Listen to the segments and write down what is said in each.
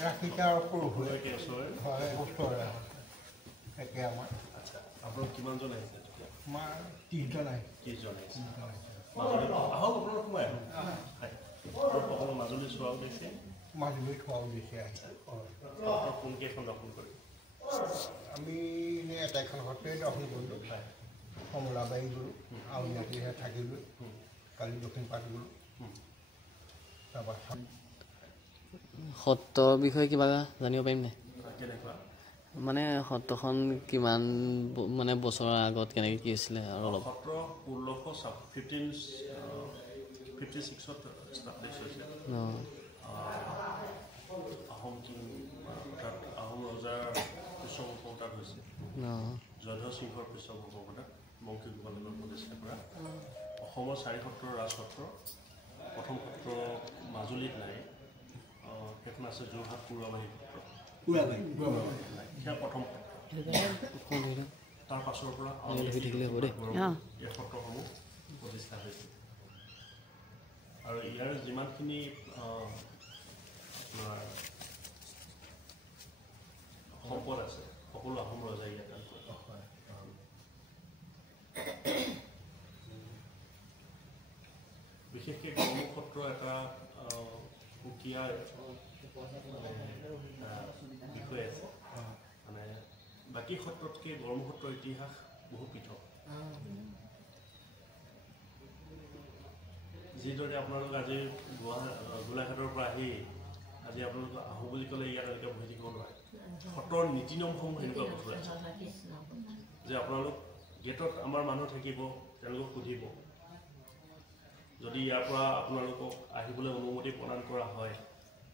ৰাখিতা সৰু হয় ওচৰৰে তাকে আমাৰ আচ্ছা আপোনালোক কিমানজন আহিছে আমাৰ 30জন আহিছে 30জন আহিছে আহক আপোনালোক সোমাই সকলো মাজুলী চোৱাও দিছে মাজুলী থোৱাও দিছে আহিছে কোনকেইখন দৰ্শন কৰিম আমি এটাইখন সত্ৰই দৰ্শন কৰিলোঁ কমলাবাৰী গ'লোঁ আউনীআটীহে থাকিলোঁ কালি দক্ষিণ পাট গ'লোঁ তাৰপৰা সত্ৰৰ বিষয়ে কিবা জানিব পাৰিম নাই কেনেকুৱা মানে সত্ৰখন কিমান মানে বছৰৰ আগত কেনেকৈ কি হৈছিলে আৰু অলপ সত্ৰ 1656ত এষ্টাব্লিছ হৈছে আহোম কিং অৰ্থাৎ আহোম ৰজাৰ পৃষ্ঠপোষকতাত হৈছে জয়ধ্বজ সিংহৰ পৃষ্ঠপোষকতাত বংশী গোপালনৰ প্ৰতিষ্ঠা কৰা অসমৰ 4 সত্ৰৰ ৰাজসত্ৰ প্ৰথম সত্ৰ মাজুলীত নাই সেইখন আছে যোৰহাট পূৰ্বাবাহী সত্ৰ সেয়া প্ৰথম তাৰ পাছৰ পৰা এই সত্ৰসমূহ প্ৰতিষ্ঠা হৈছে আৰু ইয়াৰ যিমানখিনি আপোনাৰ সম্পদ আছে সকলো আহোম ৰজাই ইয়াত বিশেষকৈ গড়মুখ সত্ৰ এটা সুকীয়া বিষয় আছে মানে বাকী সত্ৰতকৈ গড়মুখ সত্ৰৰ ইতিহাস বহু পৃথক যিদৰে আপোনালোক আজি গোলাঘাটৰ পৰা আহি আজি আপোনালোক আহোঁ বুলি ক'লে ইয়াত এনেকৈ বহি থাকিব নোৱাৰে সত্ৰৰ নীতি নিয়মসমূহ এনেকুৱা কঠোৰ আছে যে আপোনালোক গেটত আমাৰ মানুহ থাকিব তেওঁলোকক সুধিব যদি ইয়াৰ পৰা আপোনালোকক আহিবলৈ অনুমতি প্ৰদান কৰা হয়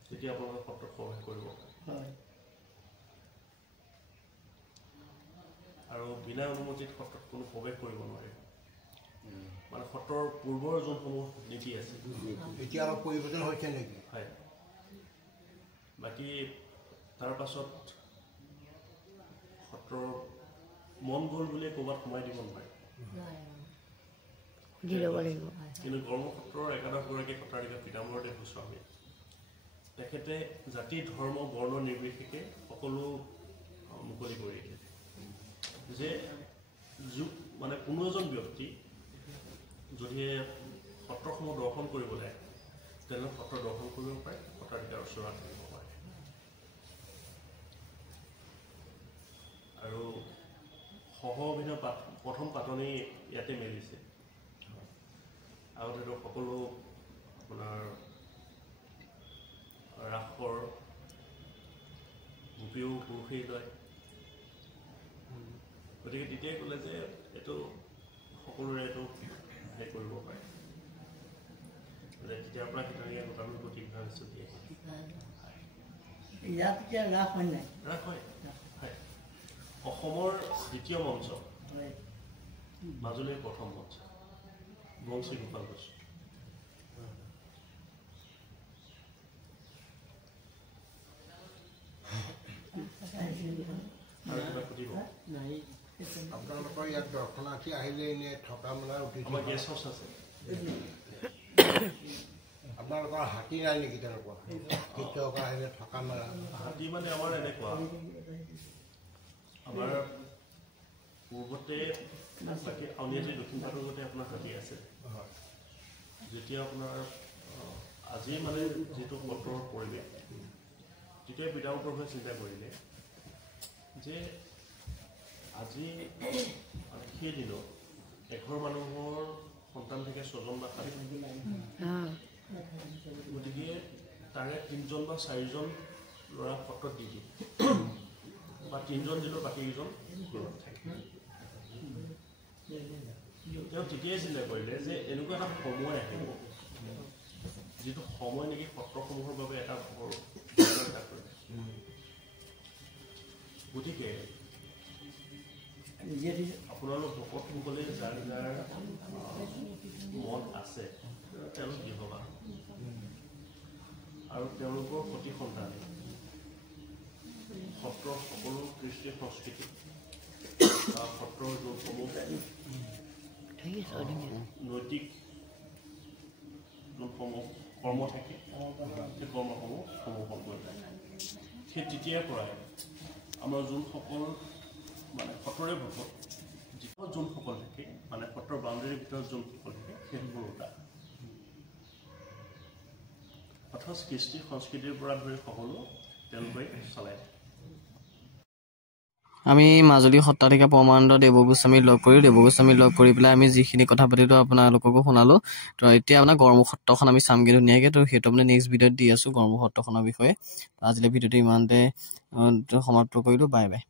তেতিয়া আপোনালোকে সত্ৰত প্ৰৱেশ কৰিব আৰু বিনা অনুমতিত সত্ৰত কোনো প্ৰৱেশ কৰিব নোৱাৰে মানে সত্ৰৰ পূৰ্বৰ যোনসমূহ নীতি আছে এতিয়া অলপ পৰিৱৰ্তন হৈছে নেকি হয় বাকী তাৰ পাছত সত্ৰৰ মন গ'ল বুলিয়ে ক'ৰবাত সোমাই দিব নোৱাৰে কিন্তু গড়মুখ সত্ৰৰ একাদশগৰাকী সত্ৰাধিকাৰ পীতাম্বৰদেৱ গোস্বামী তেখেতে জাতি ধৰ্ম বৰ্ণ নিৰ্বিশেষে সকলো মুকলি কৰি দিয়ে যে মানে কোনো এজন ব্যক্তি যদি সত্ৰসমূহ দৰ্শন কৰিবলৈ তেনেহ'লে সত্ৰ দৰ্শন কৰিব পাৰে সত্ৰাধিকাৰ ওচৰত থাকিব পাৰে আৰু সহ অভিনয় প্ৰথম পাতনি ইয়াতে মেলিছে আগতেতো সকলো আপোনাৰ ৰাসৰ গোপীও পুৰুষেই লয় গতিকে তেতিয়াই ক'লে যে এইটো সকলোৰে এইটো হেৰি কৰিব পাৰে তেতিয়াৰ পৰা সেইটোৱে গোটালৰ প্ৰতি ভাবিছোঁ ৰাস হয় অসমৰ দ্বিতীয় মঞ্চ মাজুলীৰ প্ৰথম মঞ্চ বংশী গোপাল বসু আপোনালোকৰ ইয়াত দৰ্শনাৰ্থী আহিলে এনে থকা মেলাৰ আমাৰ গেষ্ট হাউচ আছে আপোনালোকৰ হাতী নাই নেকি তেনেকুৱা শিক্ষক আহিলে থকা মেলা হাতী মানে আমাৰ এনেকুৱা আমাৰ পূৰ্বতে বাকী আউনীআটী দক্ষিণ পাটৰ আগতে আপোনাৰ হাতী আছে যেতিয়া আপোনাৰ আজি মানে যিটো সত্ৰৰ পৰিৱেশ তেতিয়াই পীতাম্বৰদেৱে চিন্তা কৰিলে যে আজি মানে সেইদিনত এঘৰ মানুহৰ সন্তান থাকে 6জন বা 7জন গতিকে তাৰে 3জন বা 4জন ল'ৰা সত্ৰত দি দিয়ে বা 3জন দিলেও বাকীকেইজন ঘৰত থাকে তেওঁ তেতিয়াই চিন্তা কৰিলে যে এনেকুৱা এটা সময় আহিব যিটো সময় নেকি সত্ৰসমূহৰ বাবে এটা গতিকে আপোনালোক ভকতসকলে যাৰ যাৰ মন আছে তেওঁলোক দিহবা আৰু তেওঁলোকৰ প্ৰতি সন্তানে সত্ৰৰ সকলো কৃষ্টি সংস্কৃতি সত্ৰৰ যোনসমূহ নৈতিক যোনসমূহ কৰ্ম থাকে সেই কৰ্মসমূহ সমাপন কৰি থাকে সেই তেতিয়াৰ পৰাই আমাৰ যোনসকল মানে সত্ৰৰে ভকত যোনসকল থাকে মানে সত্ৰৰ বাউণ্ডেৰীৰ ভিতৰত যোনসকল থাকে সেইসকল ওটা অথচ কৃষ্টি সংস্কৃতিৰ পৰা ধৰি সকলো তেওঁলোকে চলাই থাকে আমি মাজুলী সত্ৰাধিকাৰ পৰমানন্দ দেৱগোস্বামীক লগ কৰি পেলাই আমি যিখিনি কথা পাতিলো আপোনালোককো শুনালো তো এতিয়া আপোনাৰ গড়মুখ সত্ৰখন আমি চামগৈ ধুনীয়াকৈ তো সেইটো মানে নেক্সট ভিডিঅ'ত দি আছোঁ গড়মুখ সত্ৰখনৰ বিষয়ে আজিলৈ ভিডিঅ'টো ইমানতে সমাপ্ত কৰিলোঁ বাই বাই